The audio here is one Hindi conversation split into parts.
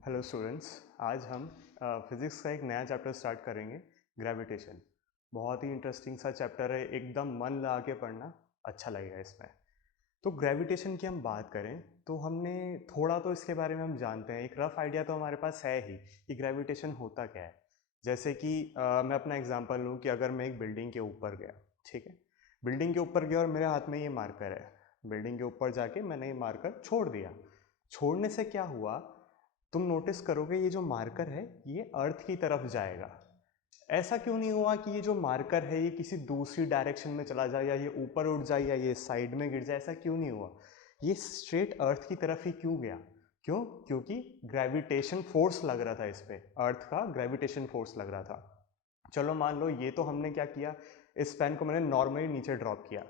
Hello students. आज हम फिज़िक्स का एक नया चैप्टर स्टार्ट करेंगे, ग्रेविटेशन। बहुत ही इंटरेस्टिंग सा चैप्टर है, एकदम मन लगा के पढ़ना, अच्छा लगेगा इसमें। तो ग्रेविटेशन की हम बात करें तो हमने थोड़ा तो इसके बारे में हम जानते हैं, एक रफ आइडिया तो हमारे पास है ही कि ग्रेविटेशन होता क्या है। जैसे कि मैं अपना एग्जांपल लूँ कि अगर मैं एक बिल्डिंग के ऊपर गया, ठीक है, बिल्डिंग के ऊपर गया और मेरे हाथ में ये मार्कर है, बिल्डिंग के ऊपर जाके मैंने ये मार्कर छोड़ दिया। छोड़ने से क्या हुआ, तुम नोटिस करोगे ये जो मार्कर है ये अर्थ की तरफ जाएगा। ऐसा क्यों नहीं हुआ कि ये जो मार्कर है ये किसी दूसरी डायरेक्शन में चला जाए या ये ऊपर उठ जाए या ये साइड में गिर जाए, ऐसा क्यों नहीं हुआ? ये स्ट्रेट अर्थ की तरफ ही क्यों गया? क्यों? क्योंकि ग्रेविटेशन फोर्स लग रहा था इस पे, अर्थ का ग्रेविटेशन फोर्स लग रहा था। चलो मान लो ये तो हमने क्या किया, इस पेन को मैंने नॉर्मली नीचे ड्रॉप किया।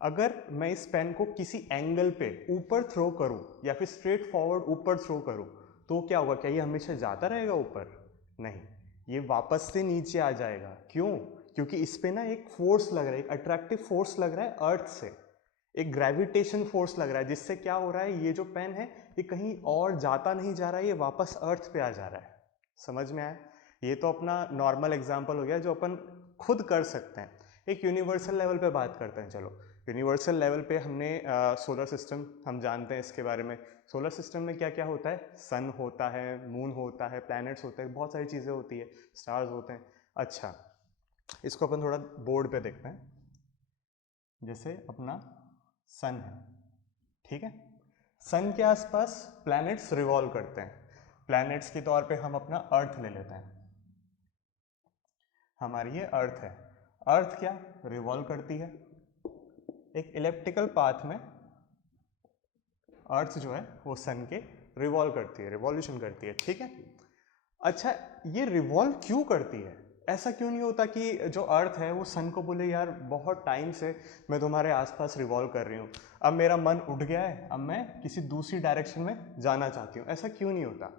अगर मैं इस पेन को किसी एंगल पे ऊपर थ्रो करूं या फिर स्ट्रेट फॉरवर्ड ऊपर थ्रो करूं तो क्या होगा? क्या ये हमेशा जाता रहेगा ऊपर? नहीं, ये वापस से नीचे आ जाएगा। क्यों? क्योंकि इस पे ना एक फोर्स लग रहा है, एक अट्रैक्टिव फोर्स लग रहा है अर्थ से, एक ग्रेविटेशन फोर्स लग रहा है, जिससे क्या हो रहा है, ये जो पेन है ये कहीं और जाता नहीं जा रहा है, ये वापस अर्थ पे आ जा रहा है। समझ में आया? ये तो अपना नॉर्मल एग्जाम्पल हो गया जो अपन खुद कर सकते हैं। एक यूनिवर्सल लेवल पे बात करते हैं। चलो, यूनिवर्सल लेवल पे हमने सोलर सिस्टम हम जानते हैं इसके बारे में। सोलर सिस्टम में क्या क्या होता है? सन होता है, मून होता है, प्लैनेट्स होते हैं, बहुत सारी चीज़ें होती है, स्टार्स होते हैं। अच्छा, इसको अपन थोड़ा बोर्ड पे देखते हैं। जैसे अपना सन है, ठीक है, सन के आसपास प्लैनेट्स रिवॉल्व करते हैं। प्लैनेट्स के तौर पे हम अपना अर्थ ले लेते हैं। हमारी ये अर्थ है, अर्थ क्या रिवॉल्व करती है एक इलेप्टिकल पाथ में। अर्थ जो है वो सन के रिवॉल्व करती है, रिवॉल्यूशन करती है, ठीक है। अच्छा, ये रिवॉल्व क्यों करती है? ऐसा क्यों नहीं होता कि जो अर्थ है वो सन को बोले यार बहुत टाइम से मैं तुम्हारे आसपास रिवॉल्व कर रही हूँ, अब मेरा मन उठ गया है, अब मैं किसी दूसरी डायरेक्शन में जाना चाहती हूँ। ऐसा क्यों नहीं होता?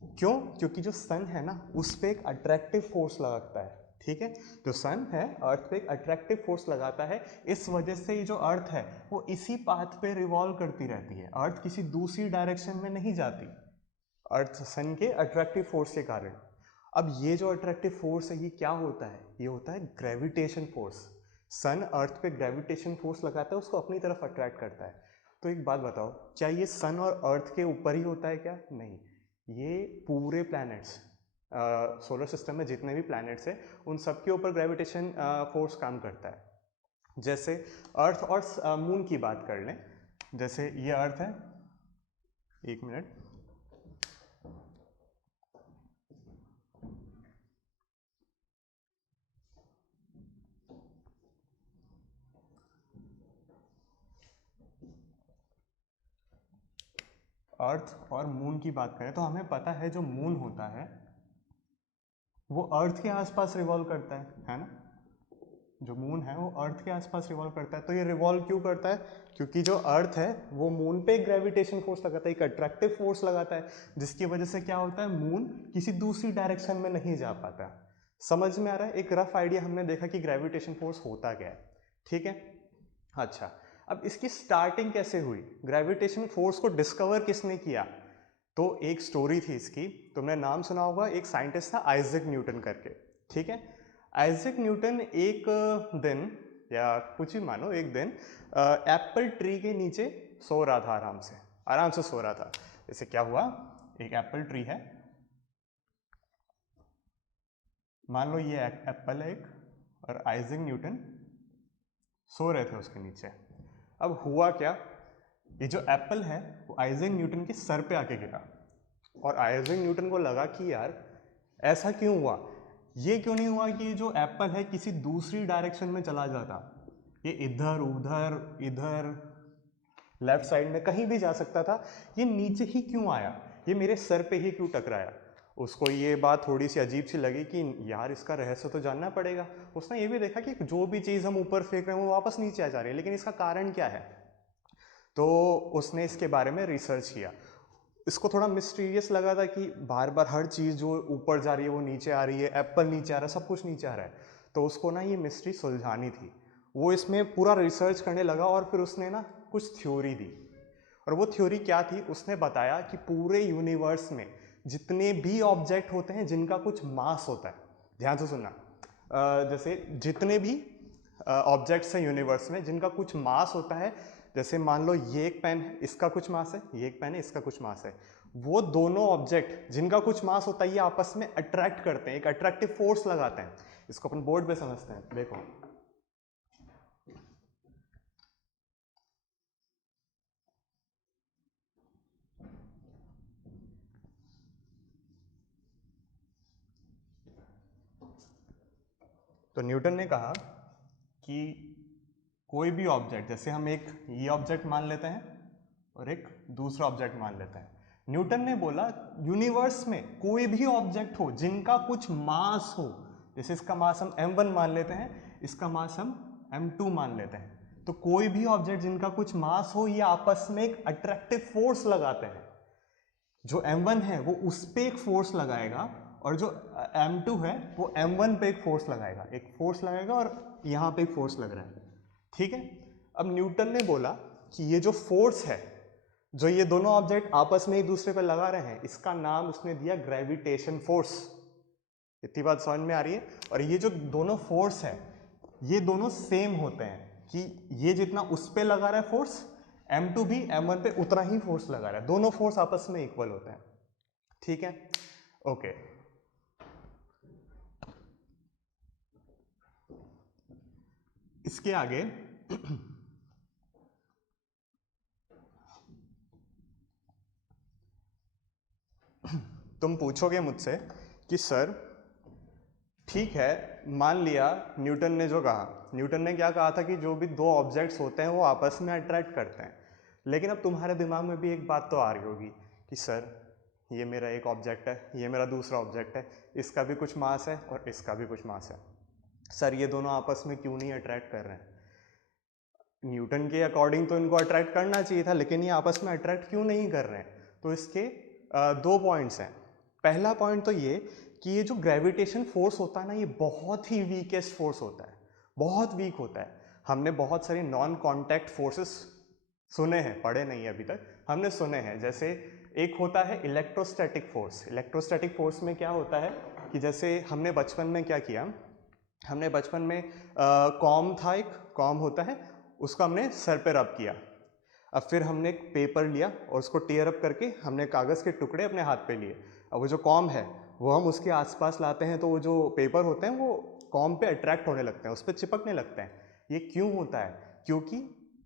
क्यों? क्योंकि जो सन है ना उस पर एक अट्रैक्टिव फोर्स लगता है, ठीक है। जो सन है अर्थ पे एक अट्रैक्टिव फोर्स लगाता है, इस वजह से ये जो अर्थ है वो इसी पाथ पे रिवॉल्व करती रहती है, अर्थ किसी दूसरी डायरेक्शन में नहीं जाती, अर्थ सन के अट्रैक्टिव फोर्स के कारण। अब ये जो अट्रैक्टिव फोर्स है ये क्या होता है? ये होता है ग्रेविटेशन फोर्स। सन अर्थ पे ग्रेविटेशन फोर्स लगाता है, उसको अपनी तरफ अट्रैक्ट करता है। तो एक बात बताओ, क्या ये सन और अर्थ के ऊपर ही होता है क्या? नहीं, ये पूरे प्लैनेट्स, सोलर सिस्टम में जितने भी प्लैनेट्स हैं उन सब के ऊपर ग्रेविटेशन फोर्स काम करता है। जैसे अर्थ और मून की बात कर लें, जैसे ये अर्थ है, एक मिनट, अर्थ और मून की बात करें तो हमें पता है जो मून होता है वो अर्थ के आसपास रिवॉल्व करता है ना। जो मून है वो अर्थ के आसपास रिवॉल्व करता है। तो ये रिवॉल्व क्यों करता है? क्योंकि जो अर्थ है वो मून पे ग्रेविटेशन फोर्स लगाता है, एक अट्रैक्टिव फोर्स लगाता है, जिसकी वजह से क्या होता है, मून किसी दूसरी डायरेक्शन में नहीं जा पाता। समझ में आ रहा है? एक रफ आइडिया हमने देखा कि ग्रेविटेशन फोर्स होता क्या है, ठीक है। अच्छा, अब इसकी स्टार्टिंग कैसे हुई? ग्रेविटेशन फोर्स को डिस्कवर किसने किया? तो एक स्टोरी थी इसकी, तुमने नाम सुना होगा, एक साइंटिस्ट था आइजैक न्यूटन करके, ठीक है। आइजैक न्यूटन एक दिन, या कुछ भी मानो, एक दिन एप्पल ट्री के नीचे सो रहा था, आराम से सो रहा था। जैसे क्या हुआ, एक एप्पल ट्री है, मान लो ये एप्पल है एक, और आइजैक न्यूटन सो रहे थे उसके नीचे। अब हुआ क्या, ये जो एप्पल है वो आइजैक न्यूटन के सर पे आके गिरा, और आइजैक न्यूटन को लगा कि यार ऐसा क्यों हुआ, ये क्यों नहीं हुआ कि जो एप्पल है किसी दूसरी डायरेक्शन में चला जाता, ये इधर उधर इधर लेफ्ट साइड में कहीं भी जा सकता था, ये नीचे ही क्यों आया, ये मेरे सर पे ही क्यों टकराया। उसको ये बात थोड़ी सी अजीब सी लगी कि यार इसका रहस्य तो जानना पड़ेगा। उसने ये भी देखा कि जो भी चीज़ हम ऊपर फेंक रहे हैं वो वापस नीचे आ जा रही है, लेकिन इसका कारण क्या है। तो उसने इसके बारे में रिसर्च किया। इसको थोड़ा मिस्टीरियस लगा था कि बार बार हर चीज़ जो ऊपर जा रही है वो नीचे आ रही है, एप्पल नीचे आ रहा है, सब कुछ नीचे आ रहा है। तो उसको ना ये मिस्ट्री सुलझानी थी, वो इसमें पूरा रिसर्च करने लगा और फिर उसने ना कुछ थ्योरी दी। और वो थ्योरी क्या थी, उसने बताया कि पूरे यूनिवर्स में जितने भी ऑब्जेक्ट होते हैं जिनका कुछ मास होता है, ध्यान से सुनना, जैसे जितने भी ऑब्जेक्ट्स हैं यूनिवर्स में जिनका कुछ मास होता है, जैसे मान लो ये एक पेन है, इसका कुछ मास है, ये एक पेन है, इसका कुछ मास है, वो दोनों ऑब्जेक्ट जिनका कुछ मास होता है ये आपस में अट्रैक्ट करते हैं, एक अट्रैक्टिव फोर्स लगाते हैं। इसको अपन बोर्ड पे समझते हैं, देखो तो न्यूटन ने कहा कि कोई भी ऑब्जेक्ट, जैसे हम एक ये ऑब्जेक्ट मान लेते हैं और एक दूसरा ऑब्जेक्ट मान लेते हैं, न्यूटन ने बोला यूनिवर्स में कोई भी ऑब्जेक्ट हो जिनका कुछ मास हो, जैसे इसका मास हम m1 मान लेते हैं, इसका मास हम m2 मान लेते हैं, तो कोई भी ऑब्जेक्ट जिनका कुछ मास हो ये आपस में एक अट्रैक्टिव फोर्स लगाते हैं। जो m1 है वो उस पे एक फोर्स लगाएगा और जो m2 है वो m1 पे एक फोर्स लगाएगा, और यहाँ पे एक फोर्स लग रहा है, ठीक है। अब न्यूटन ने बोला कि ये जो फोर्स है जो ये दोनों ऑब्जेक्ट आपस में एक दूसरे पर लगा रहे हैं, इसका नाम उसने दिया ग्रेविटेशन फोर्स। इतनी बात समझ में आ रही है? और ये जो दोनों फोर्स है ये दोनों सेम होते हैं कि ये जितना उस पे लगा रहा है फोर्स, m2 भी m1 पे उतना ही फोर्स लगा रहा है, दोनों फोर्स आपस में इक्वल होते हैं, ठीक है, ओके। इसके आगे तुम पूछोगे मुझसे कि सर ठीक है, मान लिया न्यूटन ने जो कहा, न्यूटन ने क्या कहा था कि जो भी दो ऑब्जेक्ट्स होते हैं वो आपस में अट्रैक्ट करते हैं, लेकिन अब तुम्हारे दिमाग में भी एक बात तो आ रही होगी कि सर ये मेरा एक ऑब्जेक्ट है, ये मेरा दूसरा ऑब्जेक्ट है, इसका भी कुछ मास है और इसका भी कुछ मास है, सर ये दोनों आपस में क्यों नहीं अट्रैक्ट कर रहे हैं? न्यूटन के अकॉर्डिंग तो इनको अट्रैक्ट करना चाहिए था, लेकिन ये आपस में अट्रैक्ट क्यों नहीं कर रहे हैं? तो इसके दो पॉइंट्स हैं। पहला पॉइंट तो ये कि ये जो ग्रेविटेशन फोर्स होता है ना, ये बहुत ही वीकेस्ट फोर्स होता है, बहुत वीक होता है। हमने बहुत सारे नॉन कॉन्टैक्ट फोर्सेस सुने हैं, पढ़े नहीं अभी तक, हमने सुने हैं। जैसे एक होता है इलेक्ट्रोस्टैटिक फोर्स। इलेक्ट्रोस्टैटिक फोर्स में क्या होता है कि जैसे हमने बचपन में क्या किया, हमने बचपन में कॉम था, एक कॉम होता है, उसको हमने सर पे रब किया। अब फिर हमने एक पेपर लिया और उसको टेयर अप करके हमने कागज़ के टुकड़े अपने हाथ पे लिए। अब वो जो कॉम है वो हम उसके आसपास लाते हैं तो वो जो पेपर होते हैं वो कॉम पे अट्रैक्ट होने लगते हैं, उस पर चिपकने लगते हैं। ये क्यों होता है? क्योंकि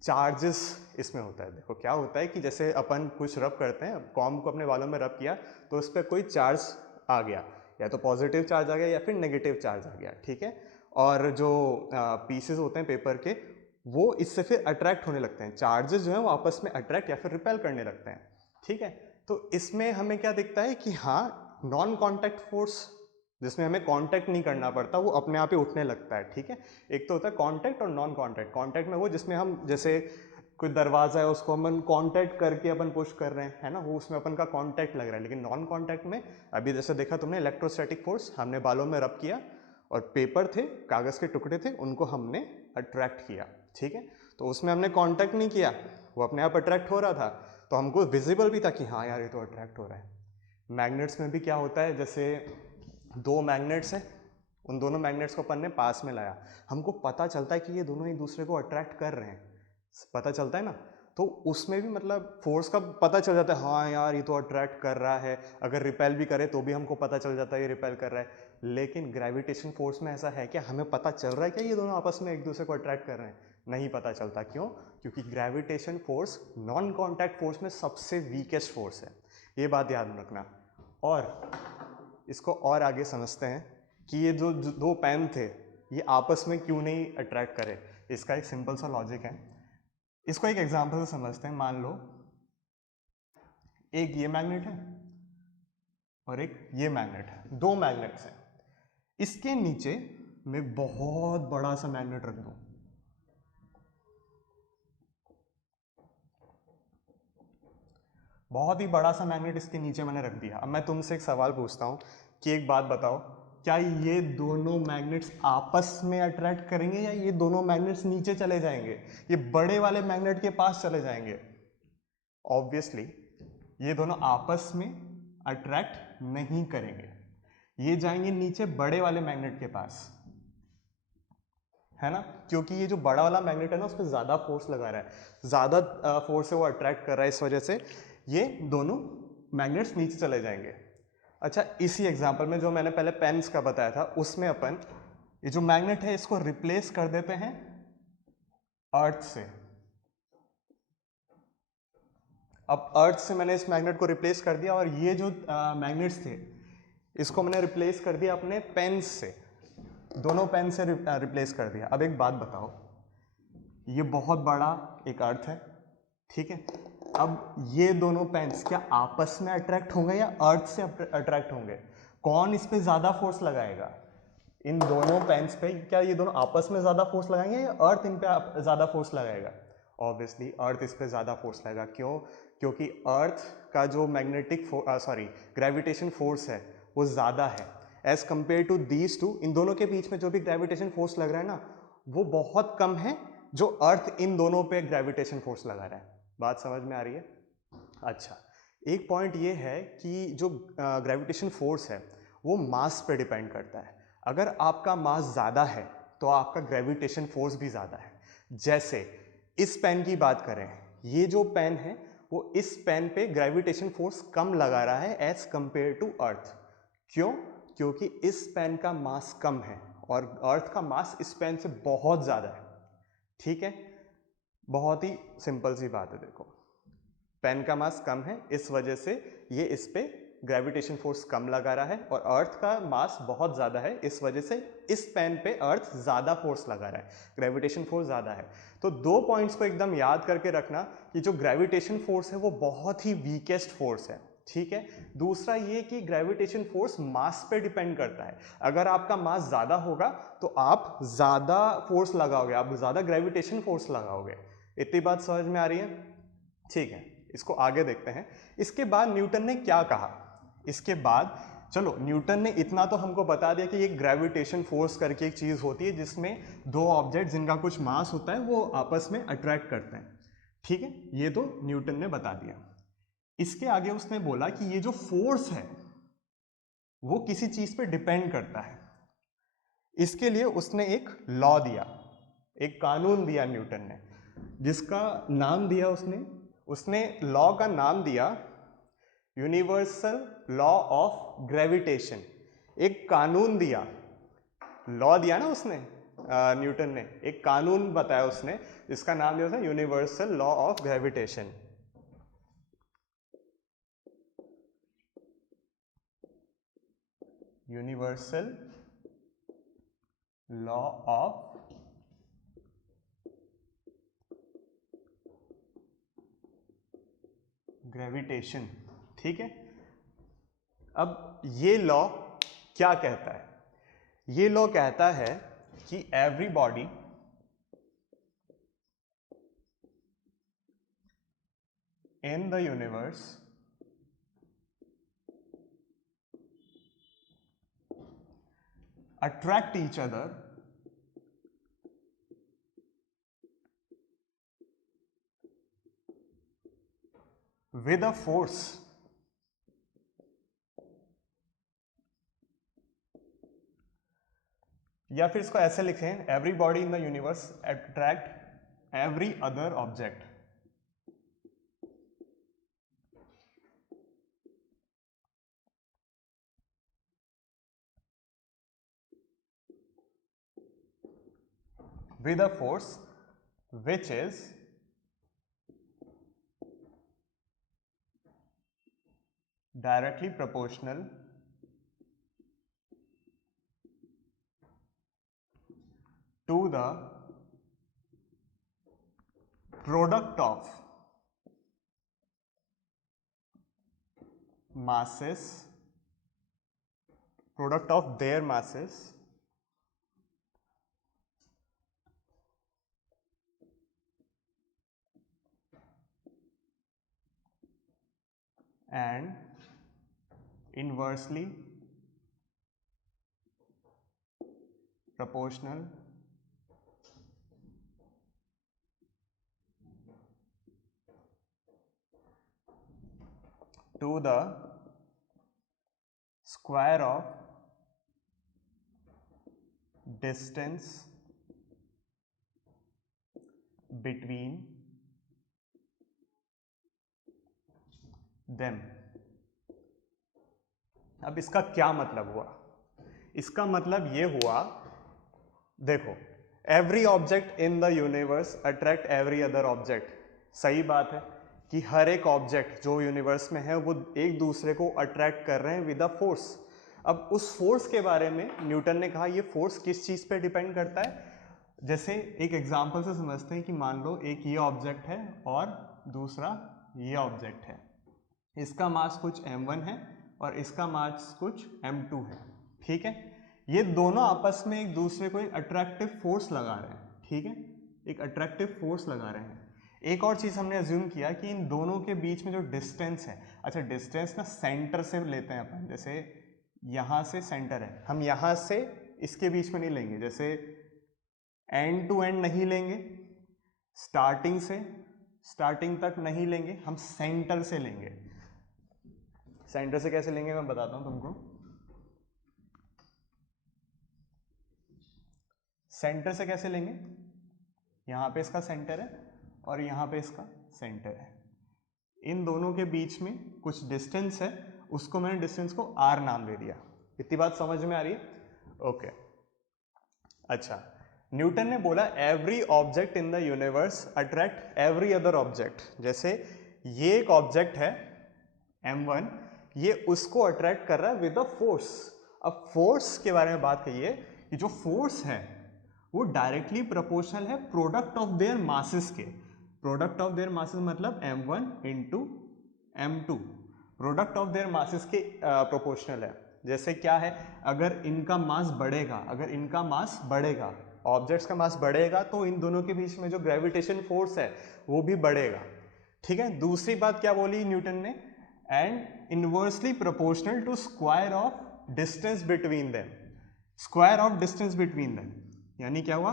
चार्जेस इसमें होता है। देखो क्या होता है कि जैसे अपन कुछ रब करते हैं, कॉम को अपने बालों में रब किया तो उस पर कोई चार्ज आ गया, या तो पॉजिटिव चार्ज आ गया या फिर नेगेटिव चार्ज आ गया, ठीक है। और जो पीसेस होते हैं पेपर के वो इससे फिर अट्रैक्ट होने लगते हैं, चार्जेस जो हैं वो आपस में अट्रैक्ट या फिर रिपेल करने लगते हैं, ठीक है। तो इसमें हमें क्या दिखता है कि हाँ, नॉन कॉन्टैक्ट फोर्स जिसमें हमें कांटेक्ट नहीं करना पड़ता वो अपने आप ही उठने लगता है, ठीक है। एक तो होता है कांटेक्ट और नॉन कांटेक्ट। कांटेक्ट में वो जिसमें हम जैसे कोई दरवाजा है उसको अपन कांटेक्ट करके अपन पुश कर रहे हैं, है ना, वो उसमें अपन का कांटेक्ट लग रहा है। लेकिन नॉन कांटेक्ट में अभी जैसे देखा तुमने इलेक्ट्रोस्टैटिक फोर्स, हमने बालों में रब किया और पेपर थे, कागज़ के टुकड़े थे, उनको हमने अट्रैक्ट किया, ठीक है। तो उसमें हमने कांटेक्ट नहीं किया, वो अपने आप अट्रैक्ट हो रहा था, तो हमको विजिबल भी था कि हाँ यार ये तो अट्रैक्ट हो रहा है। मैग्नेट्स में भी क्या होता है, जैसे दो मैग्नेट्स हैं, उन दोनों मैग्नेट्स को अपन ने पास में लाया, हमको पता चलता है कि ये दोनों एक दूसरे को अट्रैक्ट कर रहे हैं, पता चलता है ना। तो उसमें भी मतलब फोर्स का पता चल जाता है, हाँ यार ये तो अट्रैक्ट कर रहा है। अगर रिपेल भी करे तो भी हमको पता चल जाता है ये रिपेल कर रहा है। लेकिन ग्रेविटेशन फोर्स में ऐसा है क्या, हमें पता चल रहा है क्या ये दोनों आपस में एक दूसरे को अट्रैक्ट कर रहे हैं? नहीं पता चलता। क्यों? क्योंकि gravitation force non contact force में सबसे वीकेस्ट फोर्स है, ये बात याद रखना। और इसको और आगे समझते हैं कि ये जो दो पेन थे ये आपस में क्यों नहीं अट्रैक्ट करे। इसका एक सिंपल सा लॉजिक है, इसको एक एग्जांपल से समझते हैं। मान लो एक ये मैग्नेट है और एक ये मैग्नेट है, दो मैग्नेट्स हैं। इसके नीचे मैं बहुत बड़ा सा मैग्नेट रख दूं, बहुत ही बड़ा सा मैग्नेट इसके नीचे मैंने रख दिया। अब मैं तुमसे एक सवाल पूछता हूं कि एक बात बताओ, क्या ये दोनों मैग्नेट्स आपस में अट्रैक्ट करेंगे या ये दोनों मैग्नेट्स नीचे चले जाएंगे, ये बड़े वाले मैग्नेट के पास चले जाएंगे? ऑब्वियसली ये दोनों आपस में अट्रैक्ट नहीं करेंगे, ये जाएंगे नीचे बड़े वाले मैग्नेट के पास, है ना, क्योंकि ये जो बड़ा वाला मैग्नेट है ना उस पर ज़्यादा फोर्स लगा रहा है, ज़्यादा फोर्स से वो अट्रैक्ट कर रहा है, इस वजह से ये दोनों मैग्नेट्स नीचे चले जाएंगे। अच्छा, इसी एग्जांपल में जो मैंने पहले पेन्स का बताया था, उसमें अपन ये जो मैग्नेट है इसको रिप्लेस कर देते हैं अर्थ से। अब अर्थ से मैंने इस मैग्नेट को रिप्लेस कर दिया और ये जो मैग्नेट्स थे इसको मैंने रिप्लेस कर दिया अपने पेन्स से, दोनों पेन से रिप्लेस कर दिया। अब एक बात बताओ, ये बहुत बड़ा एक अर्थ है, ठीक है, अब ये दोनों पेन्स क्या आपस में अट्रैक्ट होंगे या अर्थ से अट्रैक्ट होंगे? कौन इस पे ज़्यादा फोर्स लगाएगा? इन दोनों पेन्स पे क्या ये दोनों आपस में ज़्यादा फोर्स लगाएंगे या अर्थ इन पे ज़्यादा फोर्स लगाएगा? ऑब्वियसली अर्थ इस पे ज़्यादा फोर्स लगाएगा। क्यों? क्योंकि अर्थ का जो मैग्नेटिक ग्रेविटेशन फोर्स है वो ज़्यादा है as compare to these two. इन दोनों के बीच में जो भी ग्रेविटेशन फोर्स लग रहा है ना वो बहुत कम है जो अर्थ इन दोनों पे ग्रेविटेशन फोर्स लगा रहा है। बात समझ में आ रही है? अच्छा, एक पॉइंट ये है कि जो ग्रेविटेशन फोर्स है वो मास पे डिपेंड करता है। अगर आपका मास ज़्यादा है तो आपका ग्रेविटेशन फोर्स भी ज़्यादा है। जैसे इस पेन की बात करें, ये जो पेन है वो इस पेन पे ग्रेविटेशन फोर्स कम लगा रहा है एज कंपेयर टू अर्थ। क्यों? क्योंकि इस पेन का मास कम है और अर्थ का मास इस पेन से बहुत ज़्यादा है। ठीक है, बहुत ही सिंपल सी बात है। देखो, पेन का मास कम है, इस वजह से ये इस पे ग्रेविटेशन फोर्स कम लगा रहा है, और अर्थ का मास बहुत ज़्यादा है, इस वजह से इस पेन पे अर्थ ज़्यादा फोर्स लगा रहा है, ग्रेविटेशन फोर्स ज़्यादा है। तो दो पॉइंट्स को एकदम याद करके रखना कि जो ग्रेविटेशन फोर्स है वो बहुत ही वीकेस्ट फोर्स है, ठीक है। दूसरा ये कि ग्रेविटेशन फोर्स मास पे डिपेंड करता है। अगर आपका मास ज़्यादा होगा तो आप ज़्यादा फोर्स लगाओगे, आप ज़्यादा ग्रेविटेशन फोर्स लगाओगे। इतनी बात समझ में आ रही है? ठीक है, इसको आगे देखते हैं। इसके बाद न्यूटन ने क्या कहा? इसके बाद चलो, न्यूटन ने इतना तो हमको बता दिया कि एक ग्रेविटेशन फोर्स करके एक चीज़ होती है जिसमें दो ऑब्जेक्ट जिनका कुछ मास होता है वो आपस में अट्रैक्ट करते हैं, ठीक है, ये तो न्यूटन ने बता दिया। इसके आगे उसने बोला कि ये जो फोर्स है वो किसी चीज़ पे डिपेंड करता है। इसके लिए उसने एक लॉ दिया, एक कानून दिया न्यूटन ने, जिसका नाम दिया उसने लॉ का नाम दिया यूनिवर्सल लॉ ऑफ ग्रेविटेशन। एक कानून दिया, लॉ दिया ना उसने, न्यूटन ने एक कानून बताया उसने, इसका नाम दिया उसने universal law of gravitation. Universal law of gravitation, ठीक है। अब ये लॉ क्या कहता है? ये लॉ कहता है कि every body in the universe attract each other with a force या फिर इसको ऐसे लिखें, every body in the universe attract every other object with a force which is directly proportional to the product of masses, product of their masses and inversely proportional to the square of distance between them. अब इसका क्या मतलब हुआ? इसका मतलब ये हुआ, देखो, every object in the universe attract every other object. सही बात है कि हर एक ऑब्जेक्ट जो यूनिवर्स में है वो एक दूसरे को अट्रैक्ट कर रहे हैं विद अ फोर्स। अब उस फोर्स के बारे में न्यूटन ने कहा ये फोर्स किस चीज़ पे डिपेंड करता है। जैसे एक एग्जांपल से समझते हैं कि मान लो एक ये ऑब्जेक्ट है और दूसरा ये ऑब्जेक्ट है, इसका मास कुछ m1 है और इसका मास कुछ m2 है, ठीक है। ये दोनों आपस में एक दूसरे को एक अट्रैक्टिव फोर्स लगा रहे हैं, ठीक है, एक अट्रैक्टिव फोर्स लगा रहे हैं। एक और चीज़ हमने अज्यूम किया कि इन दोनों के बीच में जो डिस्टेंस है, अच्छा डिस्टेंस ना सेंटर से लेते हैं अपन, जैसे यहाँ से सेंटर है, हम यहाँ से इसके बीच में नहीं लेंगे, जैसे एंड टू एंड नहीं लेंगे, स्टार्टिंग तक नहीं लेंगे, हम सेंटर से लेंगे। सेंटर से कैसे लेंगे मैं बताता हूं तुमको। सेंटर से कैसे लेंगे, यहां पे इसका सेंटर है और यहां पे इसका सेंटर है, इन दोनों के बीच में कुछ डिस्टेंस है, उसको मैंने डिस्टेंस को r नाम दे दिया। इतनी बात समझ में आ रही है? ओके। अच्छा, न्यूटन ने बोला every object in the universe attract every other object. जैसे ये एक ऑब्जेक्ट है m1, ये उसको अट्रैक्ट कर रहा है विद अ फोर्स। अब फोर्स के बारे में बात करिए कि जो फोर्स है वो डायरेक्टली प्रोपोर्शनल है प्रोडक्ट ऑफ देयर मासेस के। प्रोडक्ट ऑफ देयर मासेस मतलब m1 into m2, product of their masses के प्रोपोर्शनल है। जैसे क्या है, अगर इनका मास बढ़ेगा, ऑब्जेक्ट्स का मास बढ़ेगा तो इन दोनों के बीच में जो ग्रेविटेशन फोर्स है वो भी बढ़ेगा, ठीक है। दूसरी बात क्या बोली न्यूटन ने, and inversely proportional to square of distance between them. Square of distance between them यानी क्या हुआ,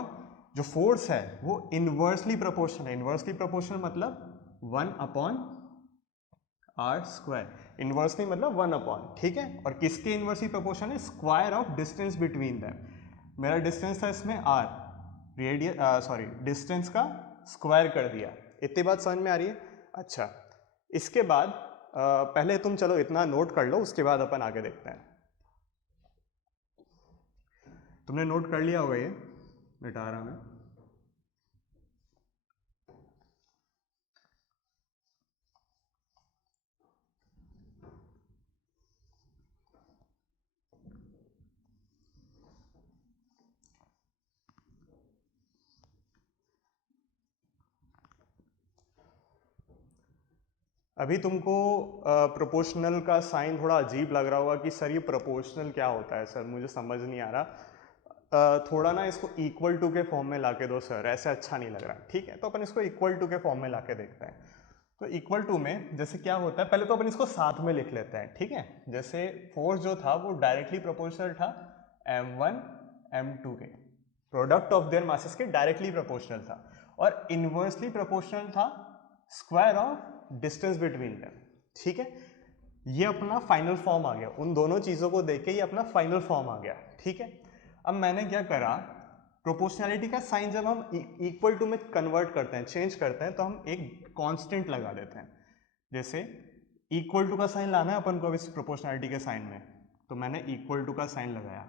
जो फोर्स है वो इनवर्सली प्रोपोर्शनल है। इनवर्सली प्रोपोर्शनल मतलब 1/r², इनवर्सली मतलब 1/, ठीक है। और किसके इनवर्सली प्रोपोर्शनल है, square of distance between them. मेरा डिस्टेंस था इसमें r, डिस्टेंस का स्क्वायर कर दिया। इतनी बात समझ में आ रही है? अच्छा, इसके बाद पहले तुम चलो इतना नोट कर लो, उसके बाद अपन आगे देखते हैं। तुमने नोट कर लिया होगा ये, मिटा रहा मैं। अभी तुमको प्रोपोर्शनल का साइन थोड़ा अजीब लग रहा होगा कि सर ये प्रोपोर्शनल क्या होता है, सर मुझे समझ नहीं आ रहा। थोड़ा ना इसको इक्वल टू के फॉर्म में लाके दो सर, ऐसे अच्छा नहीं लग रहा, ठीक है। तो अपन इसको इक्वल टू के फॉर्म में लाके देखते हैं। तो इक्वल टू में जैसे क्या होता है, पहले तो अपन इसको साथ में लिख लेते हैं, ठीक है। जैसे फोर्स जो था वो डायरेक्टली प्रोपोर्शनल था m1 m2 के, प्रोडक्ट ऑफ देयर मासेस के डायरेक्टली प्रोपोर्शनल था, और इनवर्सली प्रोपोर्शनल था square of distance between them, ठीक है। ये अपना फाइनल फॉर्म आ गया, उन दोनों चीज़ों को देख के ये अपना फाइनल फॉर्म आ गया, ठीक है। अब मैंने क्या करा, प्रोपोर्शनैलिटी का साइन जब हम इक्वल टू में कन्वर्ट करते हैं, चेंज करते हैं, तो हम एक कांस्टेंट लगा देते हैं। जैसे इक्वल टू का साइन लाना है अपन को अब इस प्रोपोर्शनैलिटी के साइन में, तो मैंने इक्वल टू का साइन लगाया।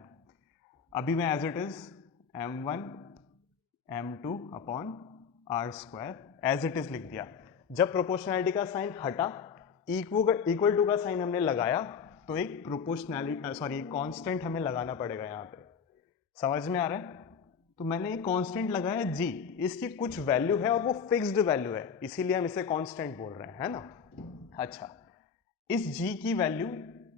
अभी मैं as it is m1 m2 upon r² as it is लिख दिया। जब प्रोपोर्शनैलिटी का साइन हटा, इक्वल टू का साइन हमने लगाया, तो एक प्रोपोर्शनैलिटी कांस्टेंट हमें लगाना पड़ेगा यहाँ पे। समझ में आ रहा है? तो मैंने एक कांस्टेंट लगाया g, इसकी कुछ वैल्यू है और वो फिक्स्ड वैल्यू है, इसीलिए हम इसे कांस्टेंट बोल रहे हैं, है ना। अच्छा, इस g की वैल्यू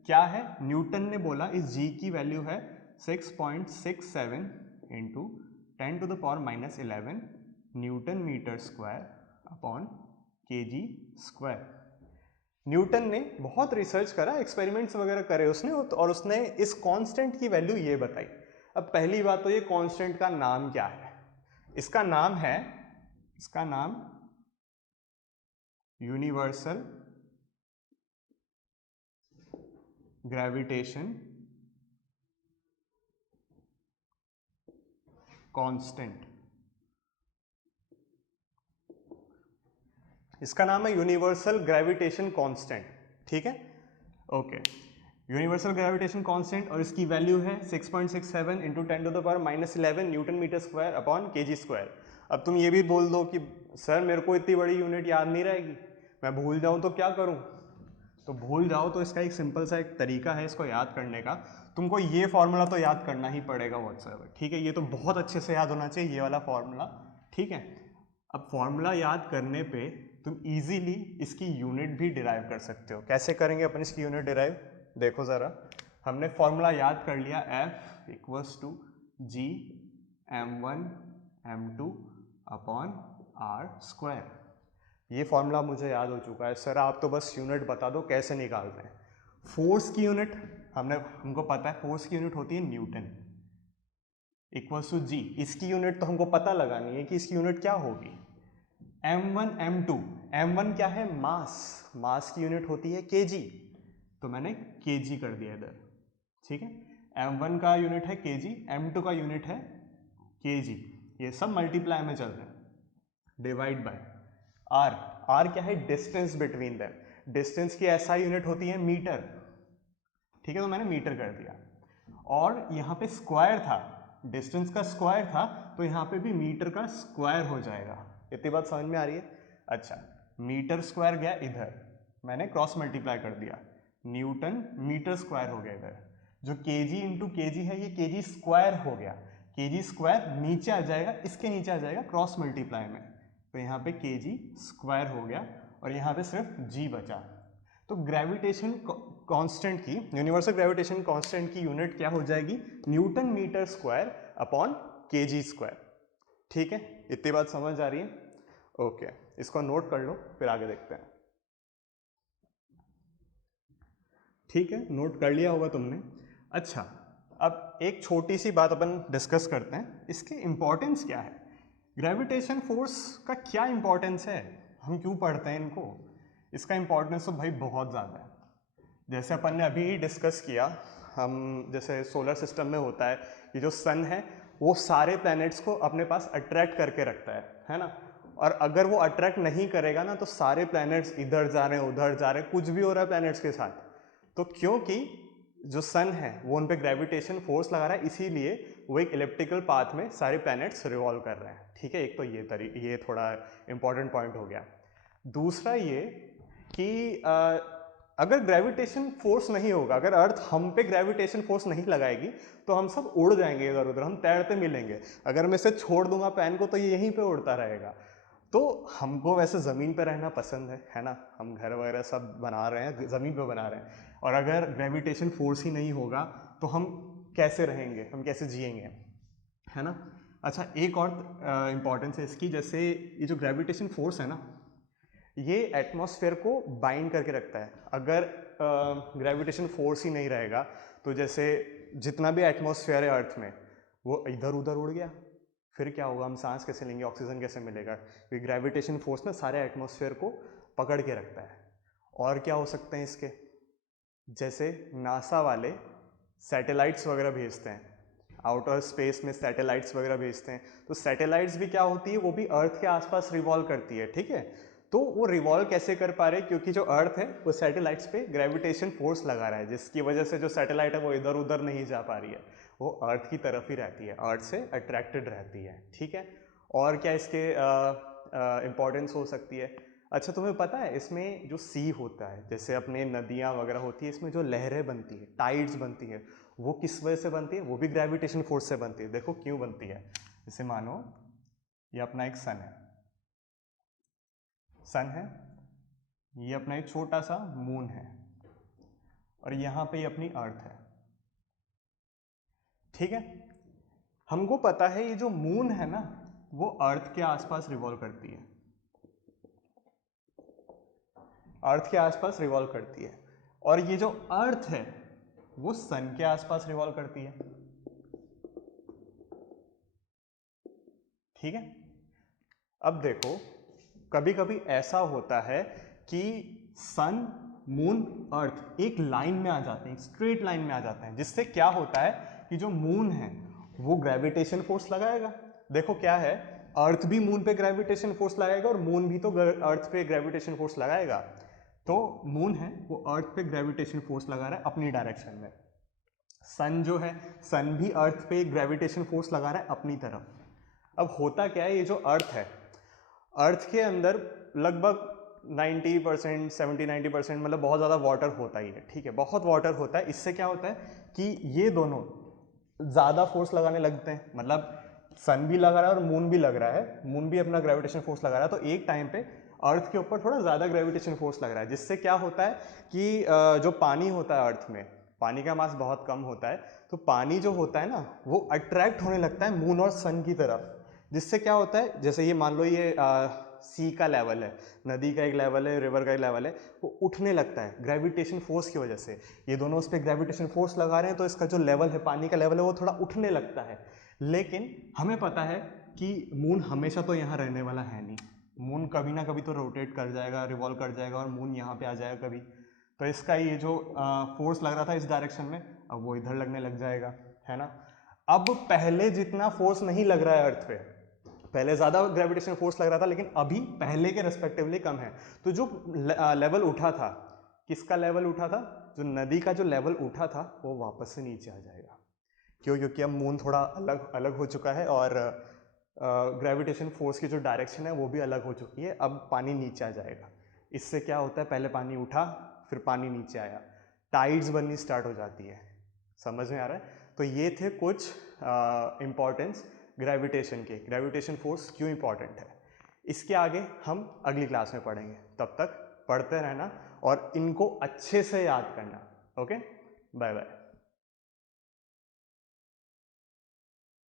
क्या है, न्यूटन ने बोला इस g की वैल्यू है 6.67 into 10⁻⁻11 newton metre square upon kg²। Newton ने बहुत रिसर्च करा, एक्सपेरिमेंट्स वगैरह करे उसने, और उसने इस कांस्टेंट की वैल्यू ये बताई। अब पहली बात तो ये कांस्टेंट का नाम क्या है, इसका नाम यूनिवर्सल ग्रेविटेशन कांस्टेंट, इसका नाम है यूनिवर्सल ग्रेविटेशन कांस्टेंट, ठीक है, ओके। यूनिवर्सल ग्रेविटेशन कांस्टेंट और इसकी वैल्यू है 6.67 into 10⁻⁻11 newton metre square upon KG square. अब तुम ये भी बोल दो कि सर मेरे को इतनी बड़ी यूनिट याद नहीं रहेगी, मैं भूल जाऊं तो क्या करूं? तो भूल जाओ तो इसका एक सिंपल सा एक तरीका है इसको याद करने का, तुमको ये फॉर्मूला तो याद करना ही पड़ेगा व्हाट्सएवर, ठीक है, ये तो बहुत अच्छे से याद होना चाहिए ये वाला फॉर्मूला, ठीक है। अब फॉर्मूला याद करने पे तुम इजीली इसकी यूनिट भी डिराइव कर सकते हो। कैसे करेंगे अपन इसकी यूनिट डिराइव? देखो ज़रा, हमने फॉर्मूला याद कर लिया F equals to G m1 m2 upon r square. ये फॉर्मूला मुझे याद हो चुका है। सर आप तो बस यूनिट बता दो कैसे निकालते हैं। फोर्स की यूनिट हमको पता है, फोर्स की यूनिट होती है न्यूटन इक्वल्स टू जी। इसकी यूनिट तो हमको पता लगानी है कि इसकी यूनिट क्या होगी, m1 m2। m1 क्या है? मास, मास की यूनिट होती है kg, तो मैंने kg कर दिया इधर, ठीक है। m1 का यूनिट है kg, m2 का यूनिट है kg, ये सब मल्टीप्लाई में चल रहे हैं, डिवाइड बाय r। r क्या है? Distance between them. डिस्टेंस की ऐसा यूनिट होती है मीटर, ठीक है, तो मैंने मीटर कर दिया। और यहाँ पे स्क्वायर था, डिस्टेंस का स्क्वायर था, तो यहाँ पे भी मीटर का स्क्वायर हो जाएगा। इतनी बात समझ में आ रही है? अच्छा, मीटर स्क्वायर गया इधर, मैंने क्रॉस मल्टीप्लाई कर दिया, न्यूटन मीटर स्क्वायर हो गया इधर। जो केजी इंटू केजी है ये केजी स्क्वायर हो गया, केजी स्क्वायर नीचे आ जाएगा, इसके नीचे आ जाएगा क्रॉस मल्टीप्लाई में, तो यहाँ पे केजी स्क्वायर हो गया और यहाँ पे सिर्फ जी बचा। तो ग्रेविटेशन कांस्टेंट की, यूनिवर्सल ग्रेविटेशन कांस्टेंट की यूनिट क्या हो जाएगी? Newton metre square upon KG square, ठीक है। इतनी बात समझ आ रही है? ओके, इसको नोट कर लो, फिर आगे देखते हैं, ठीक है, नोट कर लिया होगा तुमने। अच्छा, अब एक छोटी सी बात अपन डिस्कस करते हैं, इसके इंपॉर्टेंस क्या है, ग्रेविटेशन फोर्स का क्या इंपॉर्टेंस है, हम क्यों पढ़ते हैं इनको? इसका इंपॉर्टेंस तो भाई बहुत ज़्यादा है। जैसे अपन ने अभी डिस्कस किया, हम जैसे सोलर सिस्टम में होता है कि जो सन है वो सारे प्लैनेट्स को अपने पास अट्रैक्ट करके रखता है ना। और अगर वो अट्रैक्ट नहीं करेगा ना तो सारे प्लैनेट्स इधर जा रहे हैं उधर जा रहे हैं, कुछ भी हो रहा है प्लैनेट्स के साथ। तो क्योंकि जो सन है वो उन पे ग्रेविटेशन फोर्स लगा रहा है, इसीलिए वो एक इलिप्टिकल पाथ में सारे प्लैनेट्स रिवॉल्व कर रहे हैं, ठीक है। एक तो ये थोड़ा इंपॉर्टेंट पॉइंट हो गया। दूसरा ये कि अगर ग्रेविटेशन फोर्स नहीं होगा, अगर अर्थ हम पे ग्रेविटेशन फोर्स नहीं लगाएगी तो हम सब उड़ जाएंगे इधर उधर, हम तैरते मिलेंगे। अगर मैं इसे छोड़ दूंगा पैन को तो ये यहीं पे उड़ता रहेगा। तो हमको वैसे ज़मीन पे रहना पसंद है ना, हम घर वगैरह सब बना रहे हैं ज़मीन पे बना रहे हैं, और अगर ग्रेविटेशन फोर्स ही नहीं होगा तो हम कैसे रहेंगे, हम कैसे जिएंगे, है ना। अच्छा, एक और इम्पॉर्टेंस है इसकी, जैसे ये जो ग्रेविटेशन फोर्स है ना, ये एटमॉस्फेयर को बाइंड करके रखता है। अगर ग्रेविटेशन फोर्स ही नहीं रहेगा तो जैसे जितना भी एटमॉस्फेयर है अर्थ में वो इधर उधर उड़ गया, फिर क्या होगा, हम सांस कैसे लेंगे, ऑक्सीजन कैसे मिलेगा? क्योंकि ग्रेविटेशन फोर्स ना सारे एटमॉस्फेयर को पकड़ के रखता है। और क्या हो सकते हैं इसके, जैसे नासा वाले सैटेलाइट्स वगैरह भेजते हैं, आउटर स्पेस में सैटेलाइट्स वगैरह भेजते हैं, तो सैटेलाइट्स भी क्या होती है, वो भी अर्थ के आसपास रिवॉल्व करती है, ठीक है। तो वो रिवॉल्व कैसे कर पा रहे हैं, क्योंकि जो अर्थ है वो सैटेलाइट्स पे ग्रेविटेशन फोर्स लगा रहा है, जिसकी वजह से जो सैटेलाइट है वो इधर उधर नहीं जा पा रही है, वो अर्थ की तरफ ही रहती है, अर्थ से अट्रैक्टेड रहती है, ठीक है। और क्या इसके इम्पोर्टेंस हो सकती है? अच्छा, तुम्हें पता है इसमें जो सी होता है, जैसे अपने नदियाँ वगैरह होती है, इसमें जो लहरें बनती है, टाइड्स बनती है, वो किस वजह से बनती है? वो भी ग्रेविटेशन फोर्स से बनती है। देखो क्यों बनती है। जैसे मानो ये अपना एक सन है, ये अपना एक छोटा सा मून है, और यहाँ पे ये अपनी अर्थ है, ठीक है। हमको पता है ये जो मून है ना वो अर्थ के आसपास रिवॉल्व करती है, अर्थ के आसपास रिवॉल्व करती है, और ये जो अर्थ है वो सन के आसपास रिवॉल्व करती है, ठीक है। अब देखो, कभी कभी ऐसा होता है कि सन, मून, अर्थ एक लाइन में आ जाते हैं, स्ट्रेट लाइन में आ जाते हैं, जिससे क्या होता है कि जो मून है वो ग्रेविटेशन फोर्स लगाएगा। देखो क्या है, अर्थ भी मून पे ग्रेविटेशन फोर्स लगाएगा और मून भी तो अर्थ पे ग्रेविटेशन फोर्स लगाएगा। तो मून है वो अर्थ पे ग्रेविटेशन फोर्स लगा रहा है अपनी डायरेक्शन में। सन जो है, सन भी अर्थ पे ग्रेविटेशन फोर्स लगा रहा है अपनी तरफ। अब होता क्या है, ये जो अर्थ है, अर्थ के अंदर लगभग 90% 70-90% मतलब बहुत ज़्यादा वाटर होता ही है, ठीक है, बहुत वाटर होता है। इससे क्या होता है कि ये दोनों ज़्यादा फोर्स लगाने लगते हैं, मतलब सन भी लगा रहा है और मून भी लग रहा है, मून भी अपना ग्रेविटेशन फोर्स लगा रहा है, तो एक टाइम पे अर्थ के ऊपर थोड़ा ज़्यादा ग्रेविटेशन फोर्स लग रहा है, जिससे क्या होता है कि जो पानी होता है अर्थ में, पानी का मास बहुत कम होता है, तो पानी जो होता है ना वो अट्रैक्ट होने लगता है मून और सन की तरफ। जिससे क्या होता है, जैसे ये मान लो ये सी का लेवल है, नदी का एक लेवल है, रिवर का एक लेवल है, वो उठने लगता है ग्रेविटेशन फोर्स की वजह से। ये दोनों उस पर ग्रेविटेशन फोर्स लगा रहे हैं, तो इसका जो लेवल है, पानी का लेवल है, वो थोड़ा उठने लगता है। लेकिन हमें पता है कि मून हमेशा तो यहाँ रहने वाला है नहीं, मून कभी ना कभी तो रोटेट कर जाएगा, रिवॉल्व कर जाएगा और मून यहाँ पे आ जाएगा कभी। तो इसका ये जो फोर्स लग रहा था इस डायरेक्शन में, अब वो इधर लगने लग जाएगा, है ना। अब पहले जितना फोर्स नहीं लग रहा है अर्थ पे, पहले ज़्यादा ग्रेविटेशन फोर्स लग रहा था, लेकिन अभी पहले के रेस्पेक्टिवली कम है। तो जो लेवल उठा था, किसका लेवल उठा था, जो नदी का जो लेवल उठा था, वो वापस से नीचे आ जाएगा। क्यों? क्योंकि अब मून थोड़ा अलग अलग हो चुका है और ग्रेविटेशन फोर्स की जो डायरेक्शन है वो भी अलग हो चुकी है। अब पानी नीचे आ जाएगा। इससे क्या होता है, पहले पानी उठा फिर पानी नीचे आया, टाइड्स बननी स्टार्ट हो जाती है। समझ में आ रहा है? तो ये थे कुछ इम्पॉर्टेंस ग्रेविटेशन के, ग्रेविटेशन फोर्स क्यों इम्पॉर्टेंट है। इसके आगे हम अगली क्लास में पढ़ेंगे, तब तक पढ़ते रहना और इनको अच्छे से याद करना। Okay, bye bye.